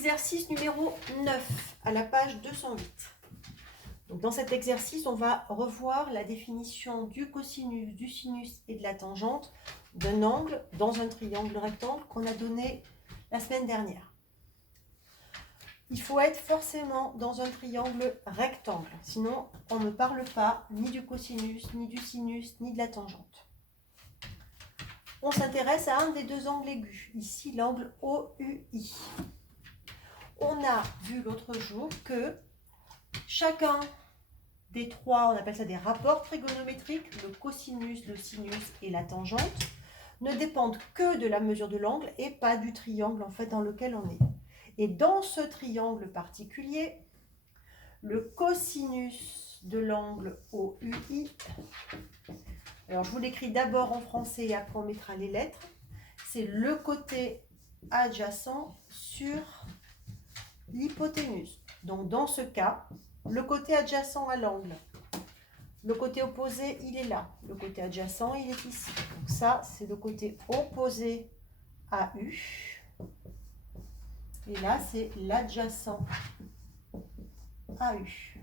Exercice numéro 9 à la page 208. Donc, dans cet exercice, on va revoir la définition du cosinus, du sinus et de la tangente d'un angle dans un triangle rectangle qu'on a donné la semaine dernière. Il faut être forcément dans un triangle rectangle, sinon on ne parle pas ni du cosinus, ni du sinus, ni de la tangente. On s'intéresse à un des deux angles aigus, ici l'angle OUI. On a vu l'autre jour que chacun des trois, on appelle ça des rapports trigonométriques, le cosinus, le sinus et la tangente, ne dépendent que de la mesure de l'angle et pas du triangle en fait dans lequel on est. Et dans ce triangle particulier, le cosinus de l'angle OUI, alors je vous l'écris d'abord en français et après on mettra les lettres, c'est le côté adjacent sur l'hypoténuse. Donc dans ce cas, le côté adjacent à l'angle, le côté opposé, il est là. Le côté adjacent, il est ici. Donc ça, c'est le côté opposé à U. Et là, c'est l'adjacent à U.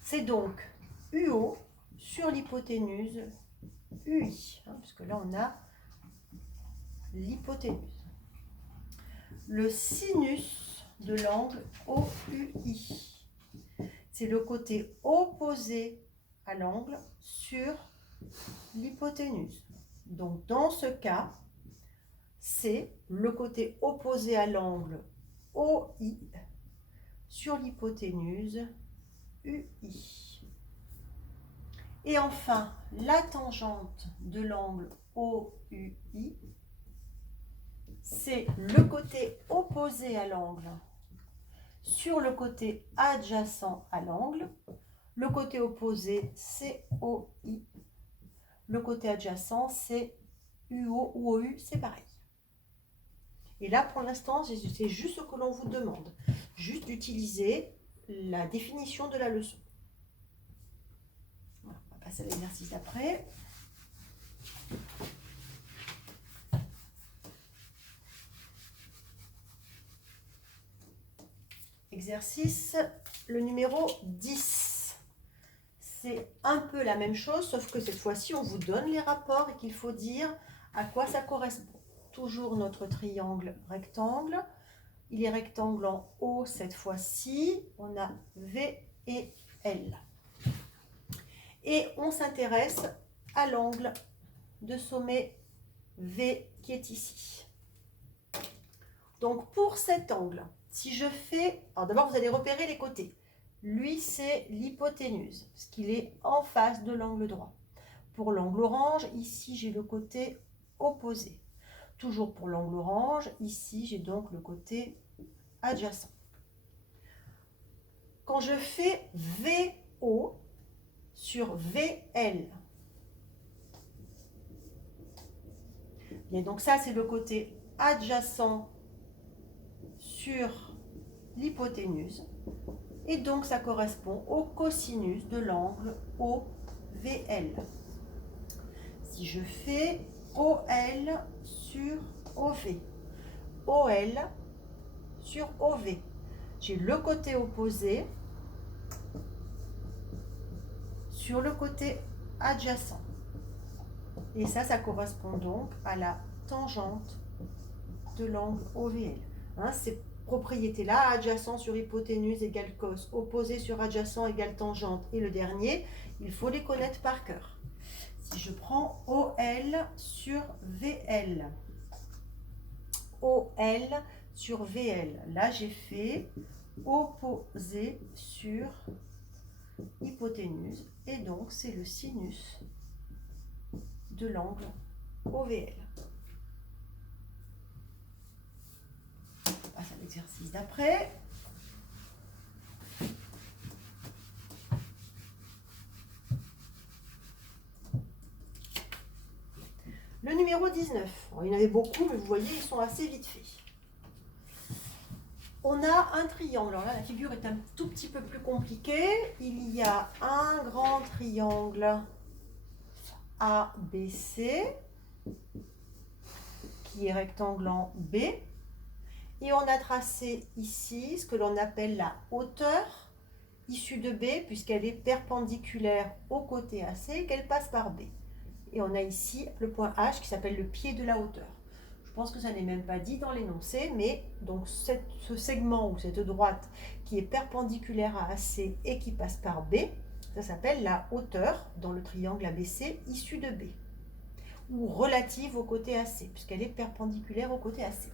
C'est donc UO sur l'hypoténuse UI. Parce que là, on a l'hypoténuse. Le sinus de l'angle OUI. C'est le côté opposé à l'angle sur l'hypoténuse. Donc, dans ce cas, c'est le côté opposé à l'angle OI sur l'hypoténuse UI. Et enfin, la tangente de l'angle OUI, c'est le côté opposé à l'angle sur le côté adjacent à l'angle. Le côté opposé, c'est OI. Le côté adjacent, c'est UO ou OU, c'est pareil. Et là, pour l'instant, c'est juste ce que l'on vous demande. Juste d'utiliser la définition de la leçon. Voilà, on va passer à l'exercice d'après. Exercice, le numéro 10. C'est un peu la même chose, sauf que cette fois-ci, on vous donne les rapports et qu'il faut dire à quoi ça correspond. Toujours notre triangle rectangle. Il est rectangle en haut cette fois-ci. On a V et L. Et on s'intéresse à l'angle de sommet V qui est ici. Donc pour cet angle, si je fais... Alors d'abord, vous allez repérer les côtés. Lui, c'est l'hypoténuse, parce qu'il est en face de l'angle droit. Pour l'angle orange, ici, j'ai le côté opposé. Toujours pour l'angle orange, ici, j'ai donc le côté adjacent. Quand je fais VO sur VL, et donc ça, c'est le côté adjacent sur l'hypoténuse. Et donc, ça correspond au cosinus de l'angle OVL. Si je fais OL sur OV, OL sur OV, j'ai le côté opposé sur le côté adjacent. Et ça correspond donc à la tangente de l'angle OVL. Ces propriétés-là, adjacent sur hypoténuse égale cos, opposé sur adjacent égale tangente, et le dernier, il faut les connaître par cœur. Si je prends OL sur VL, OL sur VL, là j'ai fait opposé sur hypoténuse, et donc c'est le sinus de l'angle OVL. On passe à l'exercice d'après. Le numéro 19. Alors, il y en avait beaucoup, mais vous voyez, ils sont assez vite faits. On a un triangle. Alors là, la figure est un tout petit peu plus compliquée. Il y a un grand triangle ABC qui est rectangle en B. Et on a tracé ici ce que l'on appelle la hauteur issue de B, puisqu'elle est perpendiculaire au côté AC et qu'elle passe par B. Et on a ici le point H qui s'appelle le pied de la hauteur. Je pense que ça n'est même pas dit dans l'énoncé, mais donc ce segment ou cette droite qui est perpendiculaire à AC et qui passe par B, ça s'appelle la hauteur dans le triangle ABC issue de B, ou relative au côté AC, puisqu'elle est perpendiculaire au côté AC.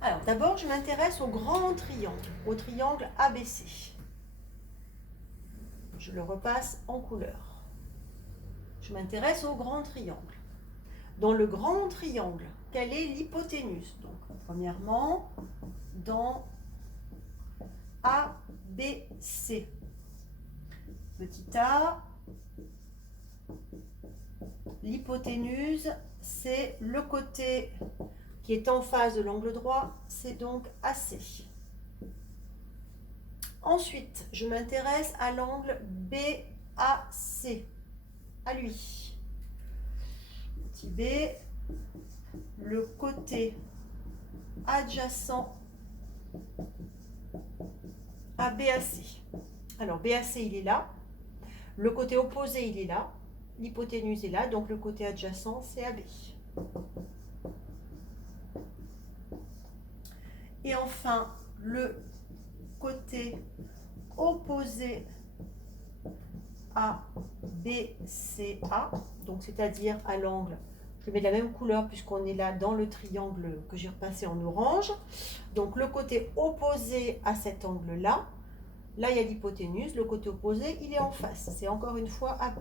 Alors d'abord, je m'intéresse au grand triangle, au triangle ABC. Je le repasse en couleur. Je m'intéresse au grand triangle. Dans le grand triangle, quelle est l'hypoténuse? Donc, premièrement, dans ABC. Petit a, l'hypoténuse, c'est le côté qui est en face de l'angle droit, c'est donc AC. Ensuite, je m'intéresse à l'angle BAC, à lui. Petit b, le côté adjacent à BAC. Alors BAC, il est là. Le côté opposé, il est là. L'hypoténuse est là, donc le côté adjacent, c'est AB. Et enfin, le côté opposé à BCA, donc c'est-à-dire à l'angle, je mets de la même couleur puisqu'on est là dans le triangle que j'ai repassé en orange. Donc le côté opposé à cet angle-là, là il y a l'hypoténuse, le côté opposé il est en face, c'est encore une fois AB.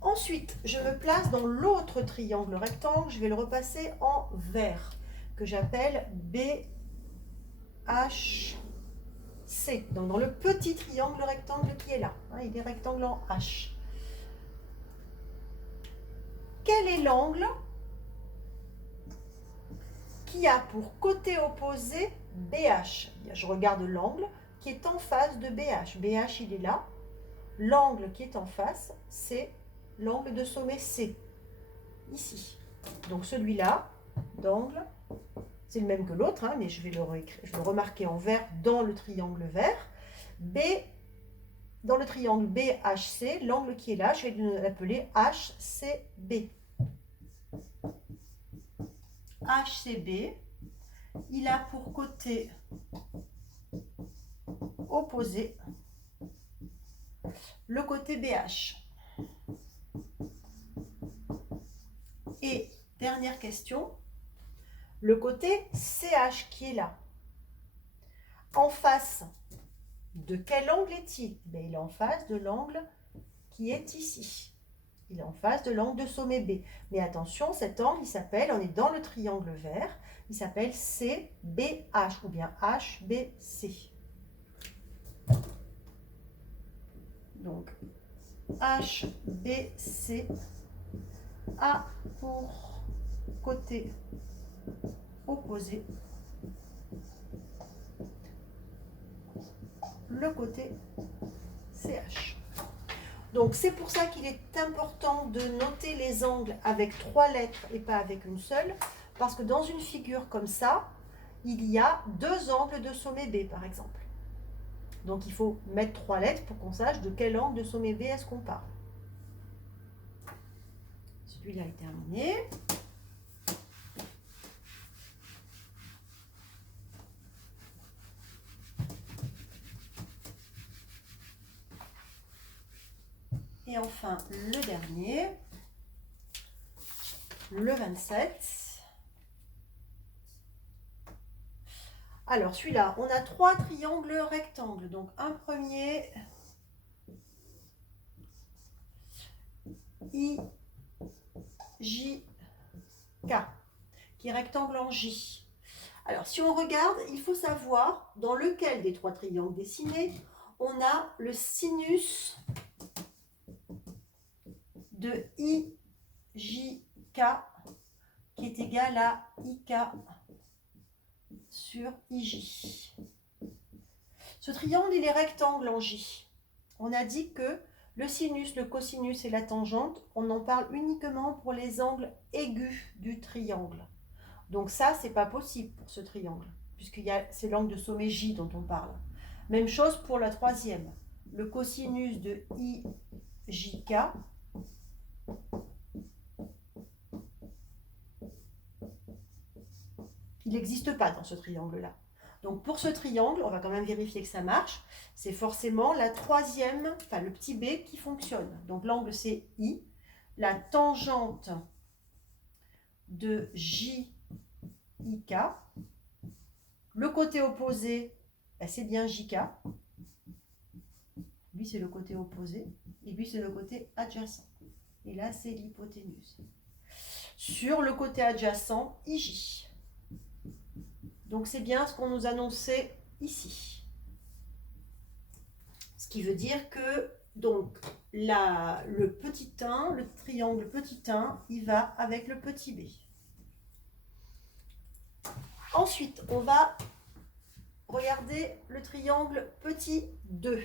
Ensuite, je me place dans l'autre triangle rectangle, je vais le repasser en vert, que j'appelle BHC. Donc dans le petit triangle rectangle qui est là, il est rectangle en H. Quel est l'angle qui a pour côté opposé BH? Je regarde l'angle qui est en face de BH. BH, il est là. L'angle qui est en face, c'est l'angle de sommet C, ici. Donc celui-là, d'angle, c'est le même que l'autre, mais je vais le remarquer en vert dans le triangle vert. B, dans le triangle BHC, l'angle qui est là, je vais l'appeler HCB. HCB, il a pour côté opposé le côté BH. Et dernière question, le côté CH qui est là. En face de quel angle est-il? Il est en face de l'angle qui est ici. Il est en face de l'angle de sommet B. Mais attention, cet angle, il s'appelle, on est dans le triangle vert, il s'appelle CBH ou bien HBC. Donc, HBC a pour côté opposé le côté CH. Donc c'est pour ça qu'il est important de noter les angles avec 3 lettres et pas avec une seule, parce que dans une figure comme ça, il y a 2 angles de sommet B par exemple. Donc il faut mettre 3 lettres pour qu'on sache de quel angle de sommet B est-ce qu'on parle. Celui-là est terminé. Et enfin, le dernier, le 27. Alors, celui-là, on a 3 triangles rectangles. Donc, un premier, IJK, qui est rectangle en J. Alors, si on regarde, il faut savoir dans lequel des 3 triangles dessinés, on a le sinus de IJK qui est égal à IK sur IJ. Ce triangle, il est rectangle en J. On a dit que le sinus, le cosinus et la tangente, on en parle uniquement pour les angles aigus du triangle. Donc ça, c'est pas possible pour ce triangle, c'est l'angle de sommet J dont on parle. Même chose pour la troisième. Le cosinus de IJK il n'existe pas dans ce triangle-là. Donc pour ce triangle, on va quand même vérifier que ça marche. C'est forcément la troisième, enfin le petit b qui fonctionne. Donc l'angle c'est I. La tangente de JIK. Le côté opposé, ben, c'est bien JK. Lui c'est le côté opposé. Et lui c'est le côté adjacent. Et là c'est l'hypoténuse. Sur le côté adjacent, IJ. Donc c'est bien ce qu'on nous annonçait ici. Ce qui veut dire que donc le petit 1, le triangle petit 1, il va avec le petit b. Ensuite, on va regarder le triangle petit 2.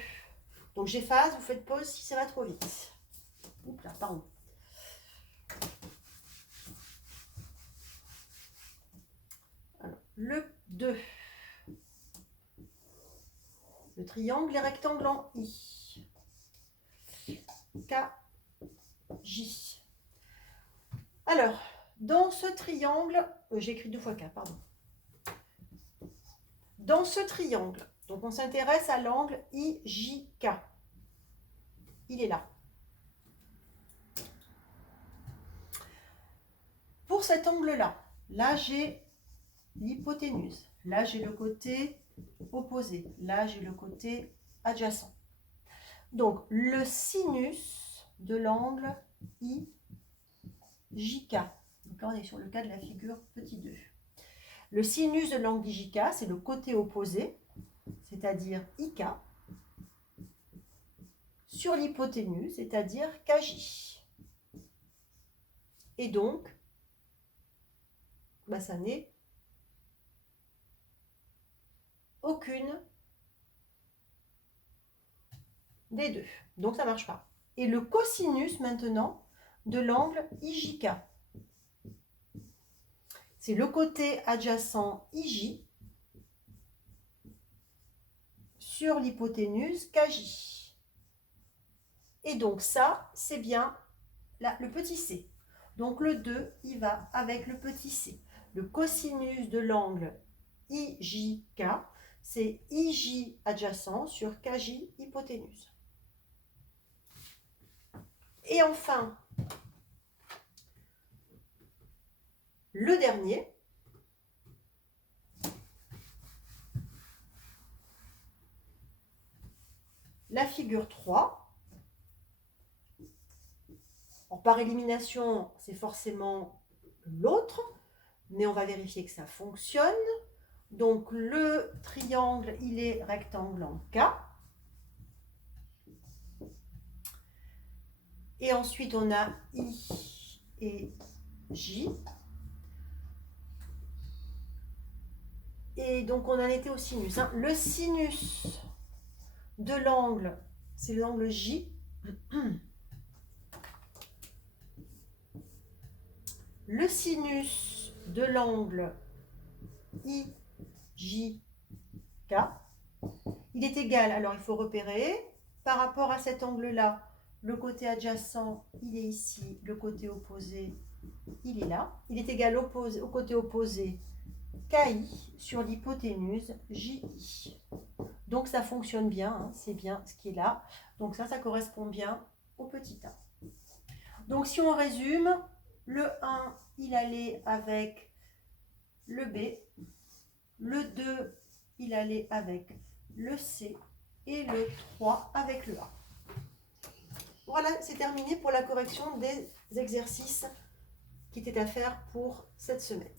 Donc j'efface, vous faites pause si ça va trop vite. Oups là, pardon. Alors, le 2. Le triangle est rectangle en I. KJ. Alors, dans ce triangle, j'écris 2 fois K, pardon. Dans ce triangle, donc on s'intéresse à l'angle IJK. Il est là. Pour cet angle-là, là j'ai l'hypoténuse. Là j'ai le côté opposé. Là j'ai le côté adjacent. Donc le sinus de l'angle IJK. Donc là on est sur le cas de la figure petit 2. Le sinus de l'angle IJK, c'est le côté opposé, c'est-à-dire IK, sur l'hypoténuse, c'est-à-dire KJ. Et donc, bah, ça n'est aucune des deux. Donc ça ne marche pas. Et le cosinus maintenant de l'angle IJK. C'est le côté adjacent IJ sur l'hypoténuse KJ. Et donc ça, c'est bien là, le petit c. Donc le 2, il va avec le petit c. Le cosinus de l'angle IJK, c'est IJ adjacent sur KJ hypoténuse. Et enfin, le dernier, la figure 3. Alors, par élimination, c'est forcément l'autre, mais on va vérifier que ça fonctionne. Donc le triangle, il est rectangle en K. Et ensuite, on a I et J. Et donc, on en était au sinus. Hein. Le sinus de l'angle, c'est l'angle J. Le sinus de l'angle IJK, il est égal, alors il faut repérer, par rapport à cet angle-là, le côté adjacent, il est ici, le côté opposé, il est là. Il est égal au côté opposé KI sur l'hypoténuse JI. Donc ça fonctionne bien, hein, c'est bien ce qui est là. Donc ça correspond bien au petit a. Donc si on résume, le 1, il allait avec le B. Le 2, il allait avec le C. Et le 3 avec le A. Voilà, c'est terminé pour la correction des exercices qui étaient à faire pour cette semaine.